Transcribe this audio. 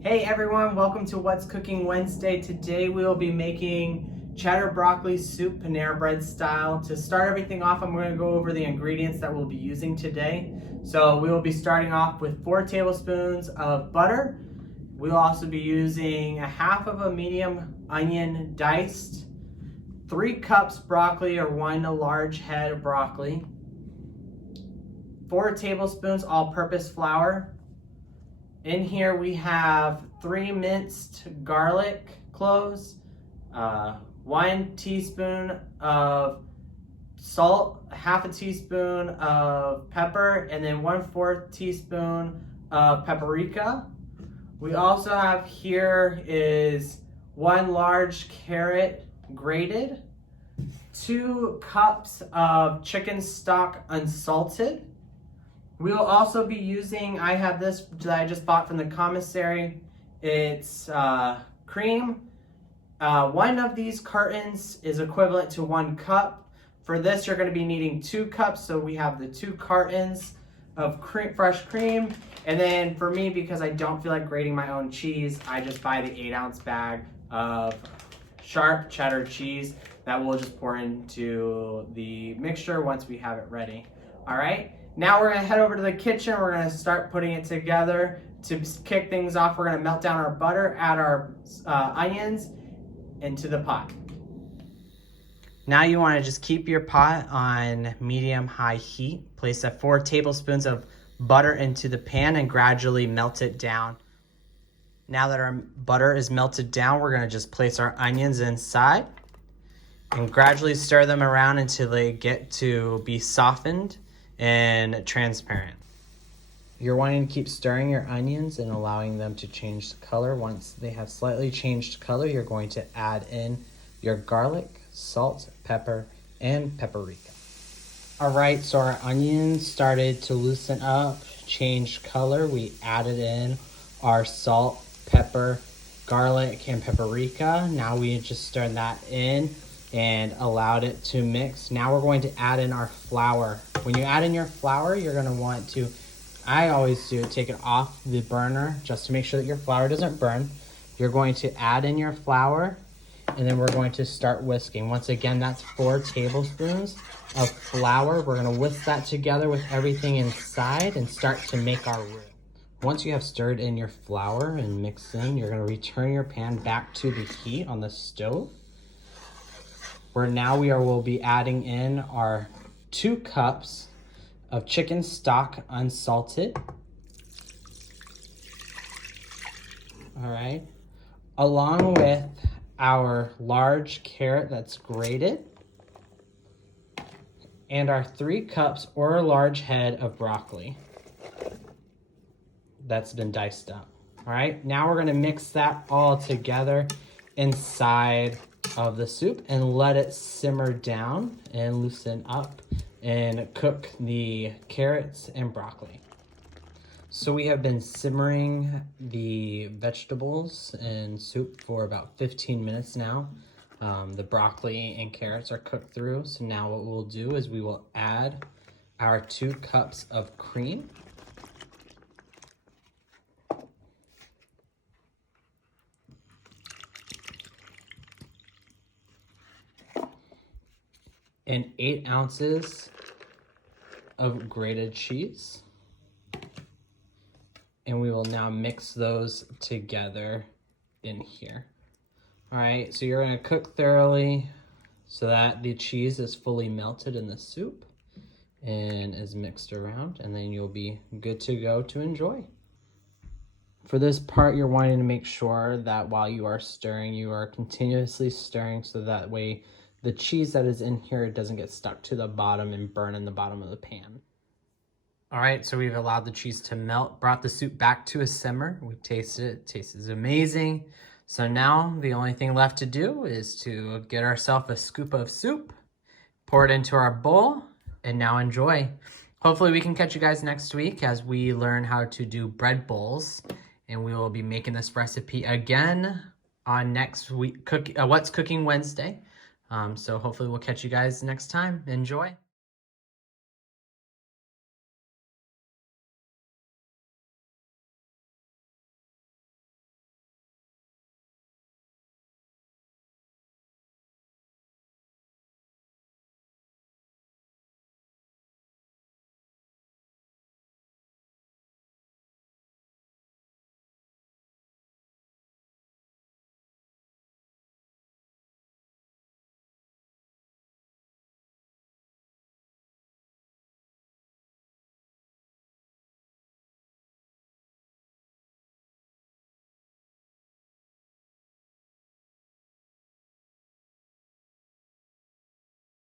Hey everyone, welcome to What's Cooking Wednesday. Today we will be making cheddar broccoli soup, Panera Bread style. To start everything off, I'm going to go over the ingredients that we'll be using today. So we will be starting off with 4 tablespoons of butter. We'll also be using a half of a medium onion diced, 3 cups broccoli or 1 large head of broccoli, 4 tablespoons all-purpose flour. In here we have 3 minced garlic cloves, 1 teaspoon of salt, half a teaspoon of pepper, and then 1/4 teaspoon of paprika. We also have here is 1 large carrot grated, 2 cups of chicken stock unsalted. We will also be using, I have this that I just bought from the commissary. It's cream. 1 of these cartons is equivalent to 1 cup. For this, you're going to be needing 2 cups, so we have the 2 cartons of fresh cream. And then for me, because I don't feel like grating my own cheese, I just buy the 8-ounce bag of sharp cheddar cheese that we'll just pour into the mixture once we have it ready. All right. Now we're gonna head over to the kitchen. We're gonna start putting it together. To kick things off, we're gonna melt down our butter, add our onions into the pot. Now you wanna just keep your pot on medium-high heat. Place 4 tablespoons of butter into the pan and gradually melt it down. Now that our butter is melted down, we're gonna just place our onions inside and gradually stir them around until they get to be softened and transparent. You're wanting to keep stirring your onions and allowing them to change the color. Once they have slightly changed color, you're going to add in your garlic, salt, pepper, and paprika. All right, so our onions started to loosen up, change color. We added in our salt, pepper, garlic, and paprika. Now we just stirred that in and allowed it to mix. Now we're going to add in our flour. When you add in your flour, you're gonna want to, I always do, take it off the burner just to make sure that your flour doesn't burn. You're going to add in your flour and then we're going to start whisking. Once again, that's 4 tablespoons of flour. We're gonna whisk that together with everything inside and start to make our roux. Once you have stirred in your flour and mixed in, you're gonna return your pan back to the heat on the stove. Where now we'll be adding in our 2 cups of chicken stock unsalted. All right, along with our large carrot that's grated and our 3 cups or a large head of broccoli that's been diced up. All right, now we're gonna mix that all together inside of the soup and let it simmer down and loosen up and cook the carrots and broccoli. So we have been simmering the vegetables and soup for about 15 minutes now. The broccoli and carrots are cooked through. So now what we'll do is we will add our 2 cups of cream. And 8 ounces of grated cheese. And we will now mix those together in here. All right, so you're gonna cook thoroughly so that the cheese is fully melted in the soup and is mixed around, and then you'll be good to go to enjoy. For this part, you're wanting to make sure that while you are stirring, you are continuously stirring so that way the cheese that is in here doesn't get stuck to the bottom and burn in the bottom of the pan. All right, so we've allowed the cheese to melt, brought the soup back to a simmer. We tasted it, it tastes amazing. So now the only thing left to do is to get ourselves a scoop of soup, pour it into our bowl, and now enjoy. Hopefully we can catch you guys next week as we learn how to do bread bowls, and we will be making this recipe again on next week, What's Cooking Wednesday. So hopefully we'll catch you guys next time. Enjoy.